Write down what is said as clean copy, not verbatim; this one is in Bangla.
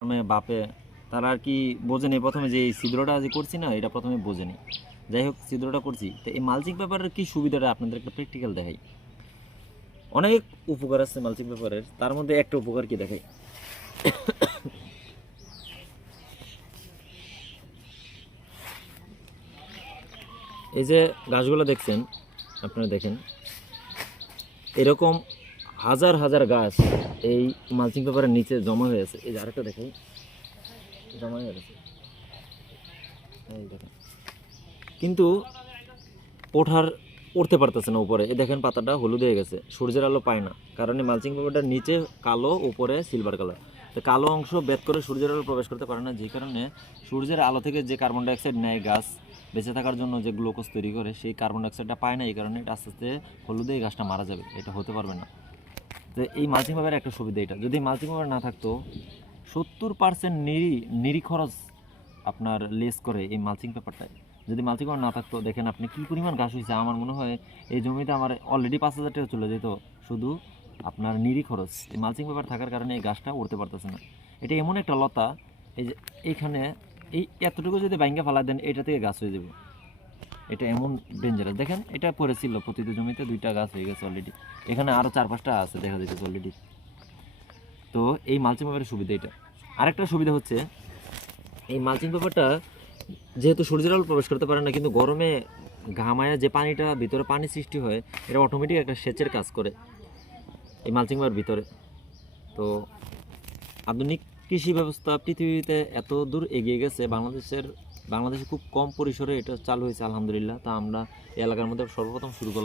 বাপে তারা আর কি বোঝেনি প্রথমে যে এই ছিদ্রটা যে করছি না এটা প্রথমে বোঝেনি। যাই হোক ছিদ্রটা করছি, তো এই মালচিং পেপারের কি সুবিধাটা আপনাদের একটা প্র্যাকটিক্যাল দেখাই। অনেক উপকার আছে মালচিং পেপারের, তার মধ্যে একটা উপকার কি দেখাই। এই যে গাছগুলো দেখছেন, আপনারা দেখেন এরকম হাজার হাজার গাছ এই মালচিং পেপারের নিচে জমা হয়ে আছে। এই যে আরেকটা দেখেন জমা হয়ে গেছে, এই দেখেন, কিন্তু ওঠার উঠতে পারতেছে না উপরে। এই দেখেন পাতাটা হলুদ হয়ে গেছে, সূর্যের আলো পায় না, কারণ এই মালচিং পেপারটার নিচে কালো, উপরে সিলভার কালার। তো কালো অংশ বেদ করে সূর্যের আলো প্রবেশ করতে পারে না, যে কারণে সূর্যের আলো থেকে যে কার্বন ডাইঅক্সাইড নেয় গাছ বেঁচে থাকার জন্য, যে গ্লুকোজ তৈরি করে, সেই কার্বন ডাইঅক্সাইডটা পায় না। এই কারণে এটা আস্তে আস্তে হলুদে এই গাছটা মারা যাবে, এটা হতে পারবে না। তো এই মালচিং পেপারের একটা সুবিধা এটা, যদি মালচিং পেপার না থাকতো 70% নিরি খরচ আপনার লেস করে এই মালচিং পেপারটায়। যদি মালচিং পেপার না থাকতো, দেখেন আপনি কী পরিমাণ ঘাস হয়েছে। আমার মনে হয় এই জমিতে আমার অলরেডি 5,000 টাকা চলে যেত শুধু আপনার নিরি খরচ। এই মালচিং পেপার থাকার কারণে এই গাছটা উঠতে পারতেছে না। এটা এমন একটা লতা, এই যে এইখানে এই এতটুকু যদি বাইঙ্গা ফালা দেন, এটা থেকে গাছ হয়ে যাবে। এটা এমন ডেঞ্জারাস। দেখেন এটা পড়েছিল প্রতিটি জমিতে, 2টা গাছ হয়ে গেছে অলরেডি, এখানে আরও 4-5টা আছে দেখা যাচ্ছে অলরেডি। তো এই মালচিং পেপারের সুবিধা এটা। আরেকটা সুবিধা হচ্ছে এই মালচিং পেপারটা যেহেতু সূর্যের আলো প্রবেশ করতে পারে না, কিন্তু গরমে ঘামায় যে পানিটা ভিতরে পানি সৃষ্টি হয়, এটা অটোমেটিক একটা সেচের কাজ করে এই মালচিং পেপার ভিতরে। তো আধুনিক কৃষি ব্যবস্থা পৃথিবীতে এত দূর এগিয়ে গেছে, বাংলাদেশে খুব কম পরিসরে এটা চালু হয়েছে আলহামদুলিল্লাহ। তা আমরা এই এলাকার মধ্যে সর্বপ্রথম শুরু করলাম।